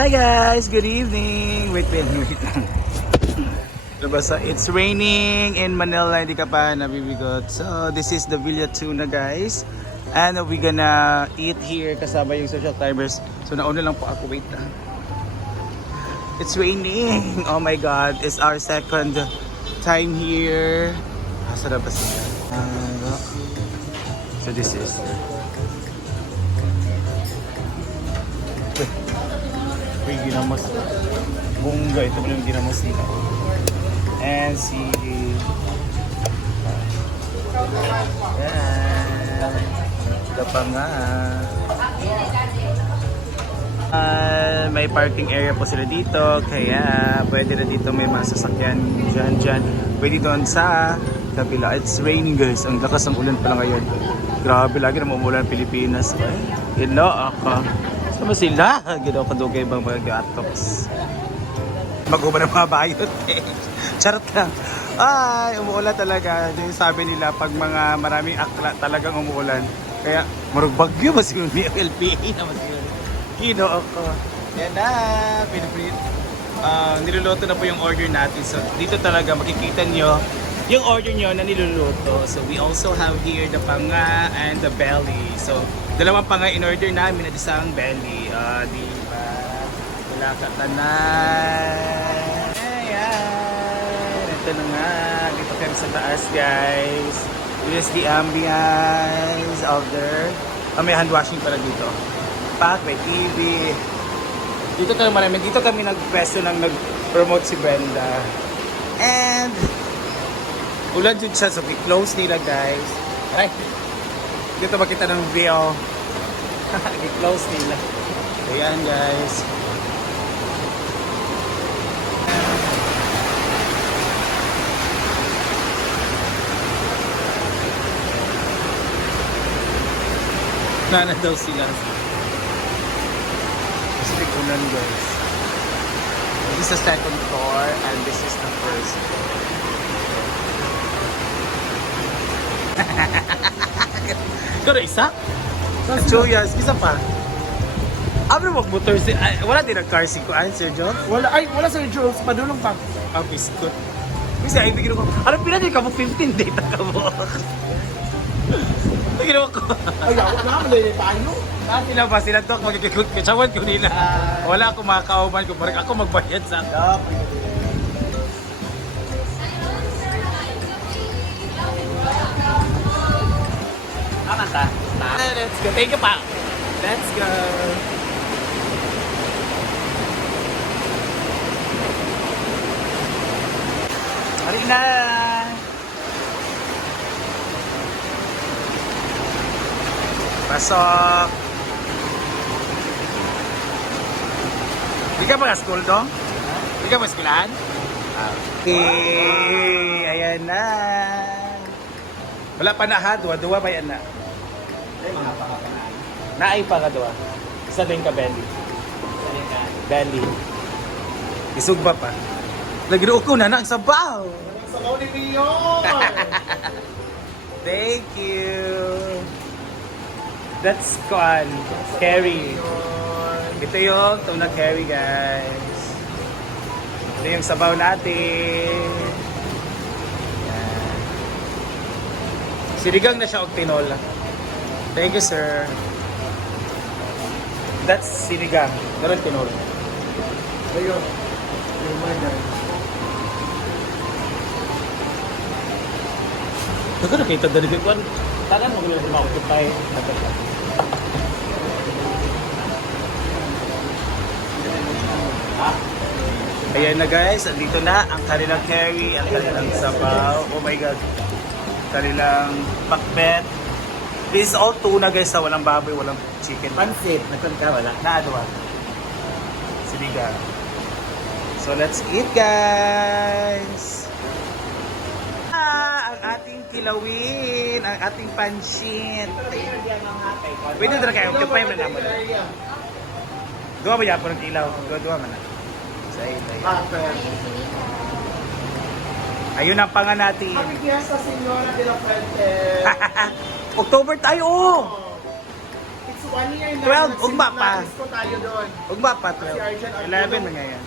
Hi guys, good evening. Wait lang. Nabasa, it's raining in Manila, hindi ka pa nabibigot. So, this is the Villa Tuna guys. And we gonna eat here kasama yung social climbers. So, nauna lang po ako, wait lang. It's raining. Oh my god, it's our second time here. Sarap ba sila? So, this is Uy, ginamos. Bungga, ito pala yung ginamos nila. And si... Yan. Ito pa nga. May parking area po sila dito. Kaya pwede na dito may masasakyan dyan. Pwede doon sa kabila. It's raining guys. Ang lakas ng ulan pala ngayon. Grabe, lagi na umuulan Pilipinas. Hello, ako. Sama sila. Ginawa ko doon kayo bang mga gatoks. Mag-uba ng mga bayot eh. Charot lang. Ay, umuulan talaga. Yung sabi nila, pag mga maraming akla talagang umuulan. Kaya, marag bagyo mas yung LPA na mas yun. Ginoo ko. Yan na. Niluluto na po yung order natin. So, dito talaga makikita nyo yung order nyo na niluluto. So, we also have here the panga and the belly. So, dalawang panga in order namin at isang belly. Di ba? Wala ka tanan. Ayan. Ito na nga. Dito kami sa taas, guys. This is the ambience of there. May hand washing pala dito. Pak, may TV. Dito kami marami. Dito kami nag-pwesto nang nag-promote si Brenda. And ulan dyan siya. So, i-close nila, guys. Right. Dito makita ng view. I-close nila. Ayan guys. Nana daw sila. Kasi ulan guys. This is the second floor and this is the first floor. Ikaw na isa? Chuyas, isa pa. Abre mo motor si... wala din ang car si ko, Sir John? Wala Sir Jules, padulong pa. Biskot. Kasi ay bigyan ko. Ano pinadyo ka mo 15 data ka mo? Bigyan ko. Ay, ako na, malay tayo. Sila ba? Sila to, magkikutsawan ko nila. Wala akong makakauban ko. Marag ako magbayad sa ako. Ka? Let's go. Thank you pa. Let's go. Hari na. Pasok. Di ka ba school dong? Di ka ba skoolan? Okay. Ayan na. Wala pa na ha. Dua-dua ba yan na? Ay, mga pangapanaan. Naay pa ka doon. Isa din ka belly. Belly. Isugba pa. Lagiro ko na ang sabaw. Ang sabaw ni Pio. Thank you. That's gone. Curry. Ito yung tuna curry guys. Ito yung sabaw natin. Yan. Sinigang na siya og tinola. Thank you, sir. That's sinigang. Meron tinol. Ayun. Oh my God. Ito na kita dari ko. Tanan mo nila sa mga tayo. Ayan na guys, andito na ang kanilang curry, ang kanilang sabaw. Oh my God. Kanilang pakbet. This is all tuna guys, walang baboy, walang chicken. Pansit. Nagtan ka, wala. Naadwa. Sinigang. So let's eat guys. Ang ating kilawin, ang ating pansit. Pwede na kayo, kapay mo na mo. Dua ba yan po ng ilaw? Dua man na. Sa ito. Ayun ang panga natin. Happy Fiesta, Señora de la Fuente. October tayo! It's 1 year na. 12, ugma pa. Nag-disco tayo doon. Ugma pa, 12. 11 na ngayon.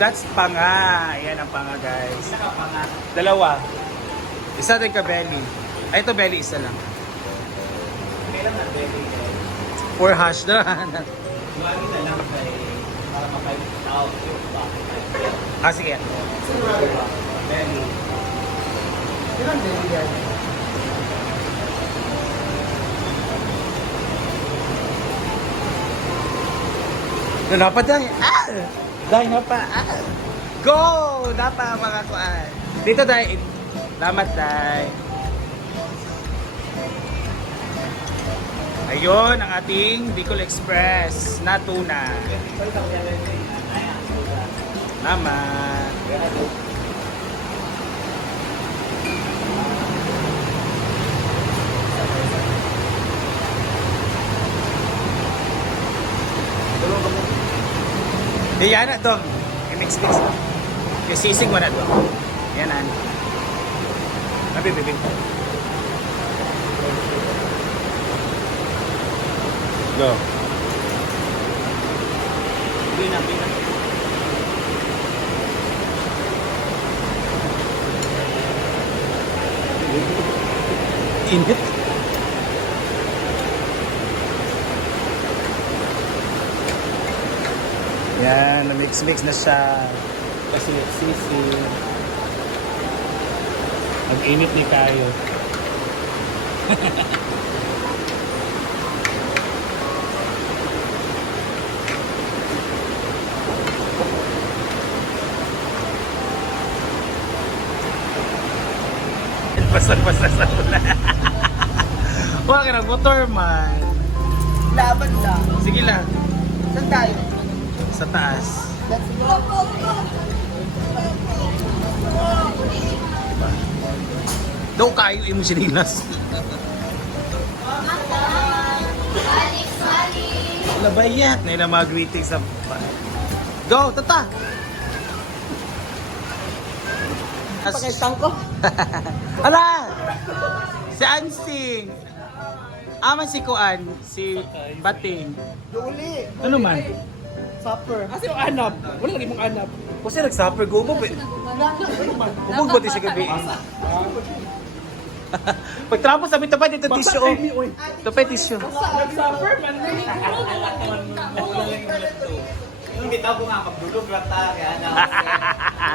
That's panga. Yan ang panga, guys. Nakapanga. Dalawa. Isa din ka belly. Ay, ito belly, isa lang. Kailan na belly? 4 hash na. Lagi na lang kay para mapag-out yung back. Sige. Belly. Kailan belly yan? Dapat dahil. Dahil na pa. Go! Dapat mga kuan. Dito dahil. Salamat dahil. Ayun ang ating Bicol Express na tuna. Salamat. Yan na dong. I-mix-mix. Yung sisig mo na dong. Yan na. Nabibibig. Go. Bina. Init. Yan, na-mix-mix na siya. Kasi sisi. Mag-init ni kayo. Basag-basag sa tula. Huwag ka ng motor man. Laban lang. Sige lang. Saan tayo? Sa taas. Let's go. Daw kayo yung sinilas. Labayat na ilang mga greetings sa... Go, tata! Pakistang ko. Ala! Si Ansing! Aman si Kuan, si Bating. Duli. Ano man? Supper. Kasi yung anap. Wala lagi mong anap. Kasi nag-supper, gubog eh. Gubog ba di sa gabi? Pagtrapo sabi, tapay dito tissue oh. Tapay tissue. Supper man. Yung bitaw ko nga, magdulog lang tayo. Kaya na,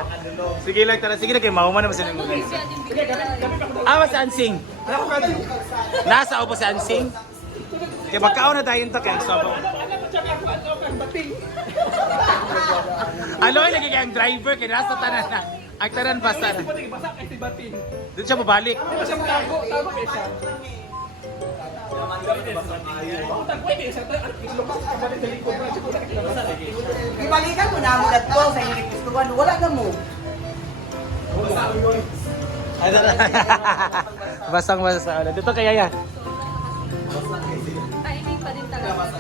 magdulog. Sige lang, tara. Sige na kayo, mahuman naman sila mga guys. Mas si Ansing. Nasa upo si Ansing. Kaya magkaon na tayo ito kaya sobrang. Aloy, lagi kayang driver, kaya nasa tanan na. Ang tanan basta na. Doon siya babalik. Ibalikan mo na mo dito sa inyong gustuhan. Wala ka mo. Basang-basa sa ulan. Dito kaya yan. Timing pa din talaga.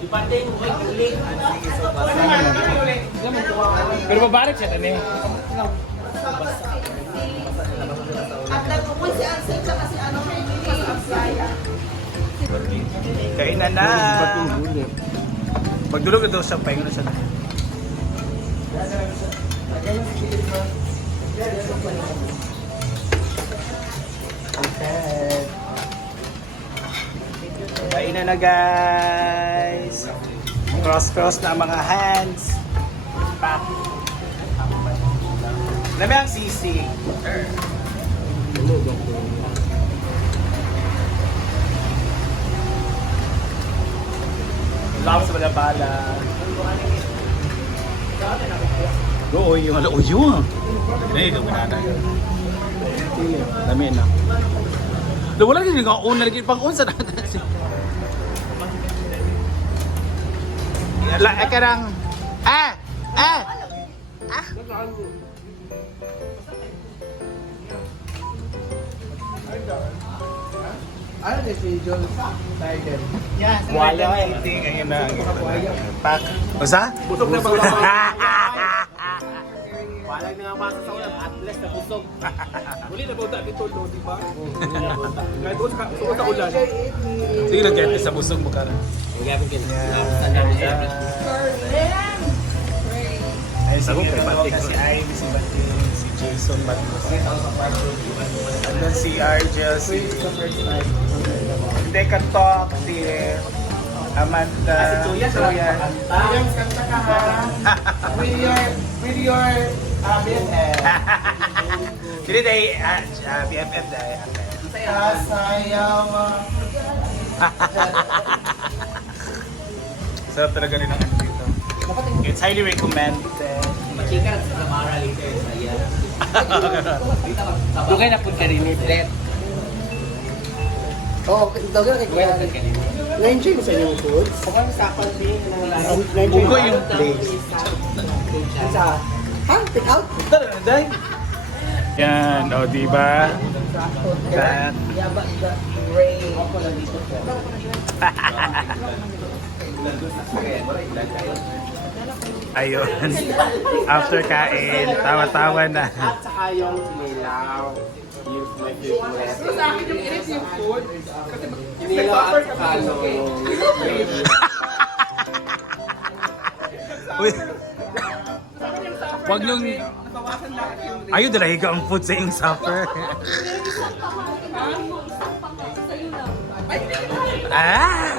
Ipanding mo, may guling. Pero mabarik siya tani. At nagkukuy si Ansel sa kasi ano kay Asyaya. Kainan na. Magdulog na daw siya, pahinga na siya. Kainan na guys. Cross-cross na ang mga hands. Pak. Lami ang sisi. Love sa balabala. Go, yung ala, yung. Hindi, ito banana. Dami na. Wala rin nga una lagi pang unsa na. Ala, karang ah. Ano na si John Tiger? Yes, wala eating ayun na. Pak. Usa? Busog na ba? Wala Ay, nga masa sa ulan, atlas na busog. Uli na bauta dito, no, di ba? Kahit doon sa ulan. Sige lang kaya sa busog mo ka na. Gagawin ka na. Ay, sa kong kay Batik si Ivy, si Batik, si Jason Magnus. And then si Argel, si... Hindi ka talk, si Amanda. Tuyas, kanta ka ha. With your BFF. Sili day, BFF day. Sayaw. Sarap talaga rin ang ano dito. It's highly recommended. Machika sa Samara later. Saya. Dugay na po ka rin ni Brett. Oo, daw ka Dugay na po ka rin. Na-enjoy mo sa inyong foods? Kung sa akong din, Na-enjoy Buko mo? yung place. Sa... Ha? Pick out? Yan, o diba? That. Yaba, the rain. Ayun. After kain, tawa-tawa na. At saka yung kinilaw. Yung my favorite. Sa akin yung inis yung food. Kinilaw at saka yung... Uy. Wag nung... Ayun, dala higa ang food sa iyong supper. Ah!